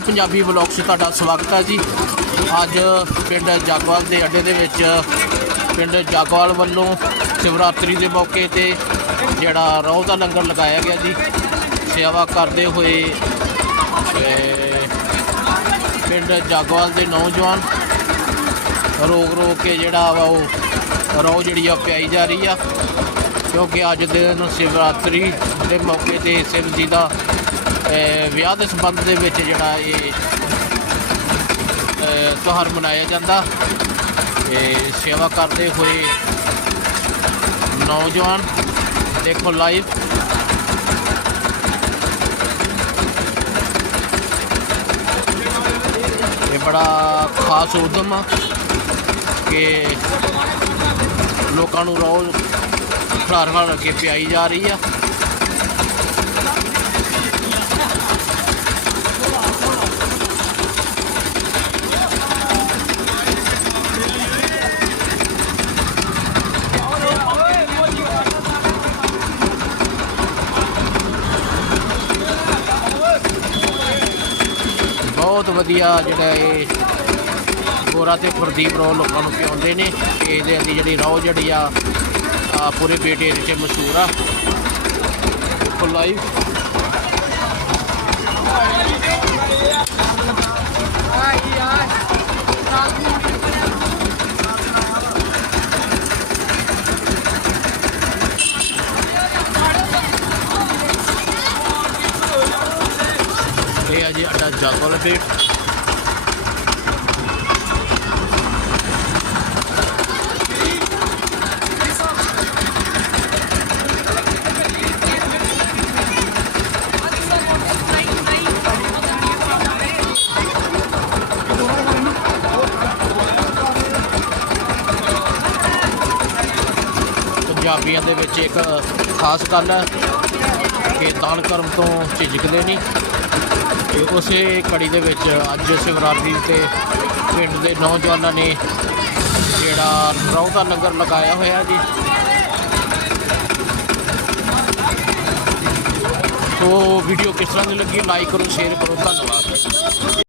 Punjabi vlog 'ਚ ਤੁਹਾਡਾ ਸਵਾਗਤ ਹੈ ਜੀ। ਅੱਜ ਪਿੰਡ ਜਾਗਵਾਲ ਦੇ ਅੱਡੇ ਦੇ ਵਿੱਚ ਪਿੰਡ ਜਾਗਵਾਲ ਵੱਲੋਂ ਸ਼ਿਵਰਾਤਰੀ ਦੇ ਮੌਕੇ ਤੇ ਜਿਹੜਾ ਰੋਹ ਦਾ ਲੰਗਰ ਲਗਾਇਆ ਗਿਆ ਜੀ। ਸੇਵਾ ਕਰਦੇ ਹੋਏ ਪਿੰਡ ਜਾਗਵਾਲ ਦੇ ਨੌਜਵਾਨ ਰੋਕ ਰੋਕ ਕੇ ਜਿਹੜਾ ਵਾ ਉਹ ਰੋਹ ਜਿਹੜੀ ਆ ਪਿਆਈ ਜਾ ਰਹੀ ਆ। ਕਿਉਂਕਿ ਅੱਜ ਦੇ ਦਿਨ ਸ਼ਿਵਰਾਤਰੀ ਦੇ ਮੌਕੇ ਤੇ ਸ਼ਿਵ ਜੀ ਦਾ ਵਿਆਹ ਦੇ ਸੰਬੰਧ ਦੇ ਵਿੱਚ ਜਿਹੜਾ ਇਹ ਤਿਉਹਾਰ ਮਨਾਇਆ ਜਾਂਦਾ। ਤੇ ਸੇਵਾ ਕਰਦੇ ਹੋਏ ਨੌਜਵਾਨ ਦੇਖੋ ਲਾਈਵ ਇਹ ਬੜਾ ਖਾਸ ਉਦਮ ਆ ਕਿ ਲੋਕਾਂ ਨੂੰ ਰੋਜ਼ ਖਲਾਰ ਖਲਾਰ ਕੇ ਪਿਆਈ ਜਾ ਰਹੀ ਆ। ਬਹੁਤ ਵਧੀਆ ਜਿਹੜਾ ਇਹ ਗੋਰਾ ਤੇ ਪ੍ਰਦੀਪ ਰੋ ਲੋਕਾਂ ਨੂੰ ਪਿਆਉਂਦੇ ਨੇ। ਤੇ ਇਹਦੇ ਦੀ ਜਿਹੜੀ ਰੋ ਜਿਹੜੀ ਆ ਪੂਰੇ ਬੇਟੇ ਦੇ ਵਿੱਚ ਮਸ਼ਹੂਰ ਆ। ਦੇਖੋ ਲਾਈਵ ਇਹ ਆ ਜੀ ਅੱਡਾ ਜਾਗੋਲ ਬੇਟ ਪੰਜਾਬੀਆਂ ਦੇ ਵਿੱਚ ਇੱਕ ਖਾਸ ਗੱਲ ਹੈ ਕਿ ਦਾਨ ਕਰਮ ਤੋਂ ਝਿਜਕਦੇ ਨਹੀਂ। ਤੇ ਉਸੇ ਕੜੀ ਦੇ ਵਿੱਚ ਅੱਜ ਸ਼ਿਵਰਾਤਰੀ ਤੇ ਪਿੰਡ ਦੇ ਨੌਜਵਾਨਾਂ ਨੇ ਜਿਹੜਾ ਰੌਹ ਦਾ ਲੰਗਰ ਲਗਾਇਆ ਹੋਇਆ ਜੀ। ਸੋ ਵੀਡੀਓ ਕਿਸ ਤਰ੍ਹਾਂ ਦੀ ਲੱਗੀ ਲਾਈਕ ਕਰੋ ਸ਼ੇਅਰ ਕਰੋ, ਧੰਨਵਾਦ।